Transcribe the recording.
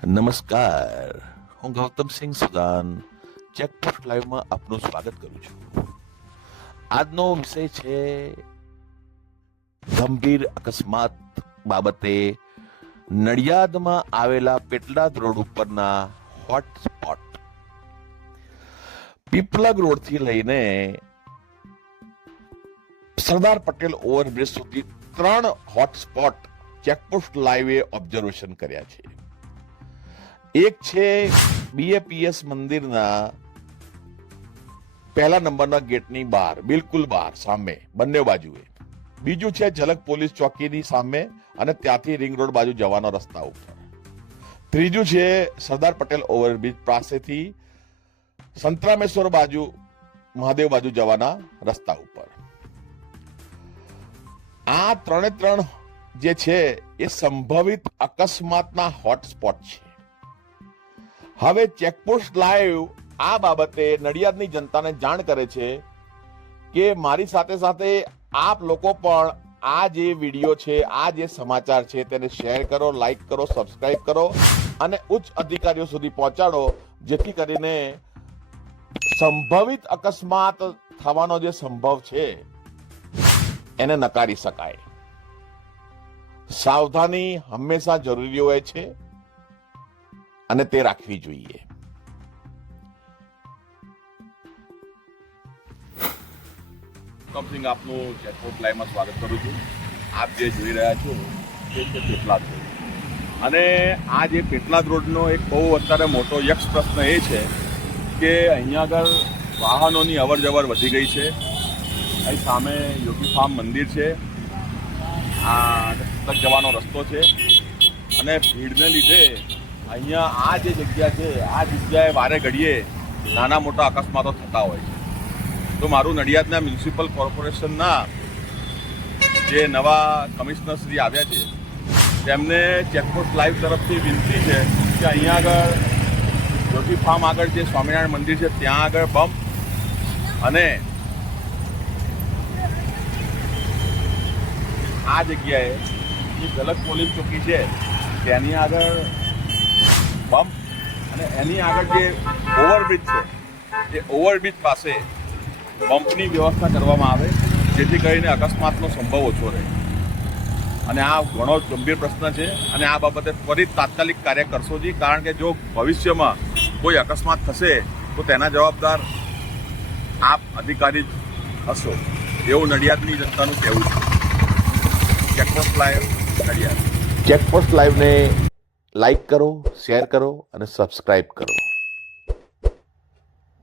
નમસ્કાર, હું Gautamsinh Sudan checkpost લાઈવમાં આપનું સ્વાગત કરું છું. આજનો વિષય છે ગંભીર અકસ્માત બાબતે નડિયાદમાં આવેલા પેટલાદ રોડ ઉપરના હોટસ્પોટ. પીપલગ રોડથી લઈને સરદાર પટેલ ઓવરબ્રિજ સુધી 3 હોટસ્પોટ ચેકપોસ્ટ લાઈવે ઓબ્ઝર્વેશન કર્યા છે. એક છે બીએપીએસ મંદિરના પહેલા નંબરના ગેટની બહાર, બિલકુલ બહાર સામે બંને બાજુએ. બીજું છે ઝલક પોલીસ ચોકીની સામે અને ત્યાંથી રિંગ રોડ બાજુ જવાનો રસ્તા ઉપર. ત્રીજું છે સરદાર પટેલ ઓવરબ્રિજ પાસેથી સંતરામેશ્વર બાજુ મહાદેવ બાજુ જવાના રસ્તા ઉપર. આ 3 જે છે એ સંભવિત અકસ્માતના હોટસ્પોટ છે. હવે ચેકપોસ્ટ લાઈવ આ બાબતે નડિયાદની જનતાને જાણ કરે છે કે મારી સાથે સાથે આપ લોકો પણ આ જે વિડીયો છે, આ જે સમાચાર છે તેને શેર કરો, લાઈક કરો, સબસ્ક્રાઇબ કરો અને ઉચ્ચ અધિકારીઓ સુધી પહોંચાડો, જેથી કરીને સંભવિત અકસ્માત થવાનો જે સંભવ છે એને નકારી શકાય. સાવધાની હંમેશા જરૂરી હોય છે અને તે રાખવી જોઈએ. કંપની આપનું ચેકપોસ્ટ લાઈવમાં સ્વાગત કરું છું. આપ જે જોઈ રહ્યા છો તે છે પેટલાદ રોડ. અને આ જે પેટલાદ રોડનો એક બહુ અત્યારે મોટો યક્ષ પ્રશ્ન એ છે કે અહીંયા આગળ વાહનોની અવર જવર વધી ગઈ છે. અહીં સામે યોગી ફાર્મ મંદિર છે, આ તક જવાનો રસ્તો છે અને ભીડને લીધે અહીંયા આ જે જગ્યા છે, આ જગ્યાએ વારે ઘડીએ નાના મોટા અકસ્માતો થતા હોય છે. તો મારું નડિયાદના મ્યુનિસિપલ કોર્પોરેશનના જે નવા કમિશનર શ્રી આવ્યા છે તેમને ચેકપોસ્ટ લાઈવ તરફથી વિનંતી છે કે અહીંયા આગળ જોગી ફાર્મ આગળ જે સ્વામિનારાયણ મંદિર છે ત્યાં આગળ બમ્પ અને આ જગ્યાએ જે ઝલક પોલીસ ચોકી છે તેની આગળ બમ્પ અને એની આગળ જે ઓવરબ્રિજ છે એ ઓવરબ્રિજ પાસે બમ્પની વ્યવસ્થા કરવામાં આવે, જેથી કરીને અકસ્માતનો સંભવ ઓછો રહે. અને આ ઘણો ગંભીર પ્રશ્ન છે અને આ બાબતે ત્વરિત તાત્કાલિક કાર્ય કરશો જી, કારણ કે જો ભવિષ્યમાં કોઈ અકસ્માત થશે તો તેના જવાબદાર આપ અધિકારી જ હશો, એવું નડિયાદની જનતાનું કહેવું છે. Checkpost live Nadiad. ચેકપોસ્ટ લાઈવને લાઈક કરો, શેર કરો અને સબસ્ક્રાઇબ કરો.